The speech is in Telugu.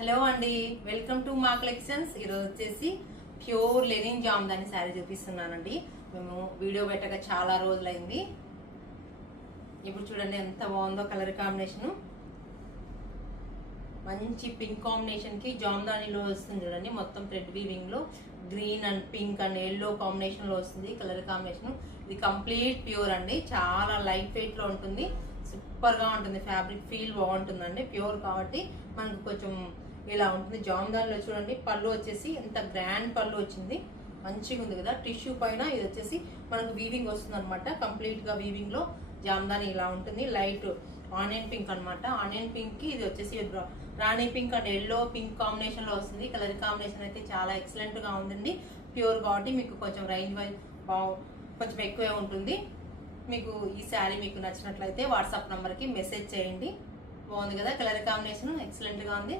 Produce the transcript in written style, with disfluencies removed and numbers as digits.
హలో అండి, వెల్కమ్ టు మా కలెక్షన్స్. ఈరోజు వచ్చేసి ప్యూర్ లెనిన్ జామ్దాని శారీ చూపిస్తున్నానండి. మేము వీడియో పెట్టక చాలా రోజులైంది. ఇప్పుడు చూడండి ఎంత బాగుందో కలర్ కాంబినేషన్. మంచి పింక్ కాంబినేషన్ కి జామ్దానిలో వస్తుంది చూడండి. మొత్తం థ్రెడ్ వీవింగ్ లో green and pink and yellow combination లో వస్తుంది కలర్ కాంబినేషన్. ఇది కంప్లీట్ ప్యూర్ అండి, చాలా లైట్ వెయిట్ లో ఉంటుంది. సూపర్ గా ఉంటుంది, ఫ్యాబ్రిక్ ఫీల్ బాగుంటుందండి. ప్యూర్ కాబట్టి మనకు కొంచెం ఇలా ఉంటుంది. జామ్దానిలో చూడండి పళ్ళు వచ్చేసి ఎంత గ్రాండ్ పళ్ళు వచ్చింది, మంచిగా ఉంది కదా. టిష్యూ పైన ఇది వచ్చేసి మనకు వీవింగ్ వస్తుంది అనమాట. కంప్లీట్ గా వీవింగ్ లో జామ్దాని ఇలా ఉంటుంది. లైట్ ఆనియన్ పింక్ అనమాట. ఆనియన్ పింక్ కి ఇది వచ్చేసి rani pink and yellow pink combination లో వస్తుంది. కలర్ కాంబినేషన్ అయితే చాలా ఎక్సలెంట్ గా ఉందండి. ప్యూర్ కాబట్టి మీకు కొంచెం రేంజ్ వైజ్ కొంచెం ఎక్కువే ఉంటుంది. మీకు ఈ శారీ మీకు నచ్చినట్లయితే వాట్సాప్ నంబర్ కి మెసేజ్ చేయండి. బాగుంది కదా, కలర్ కాంబినేషన్ ఎక్సలెంట్ గా ఉంది.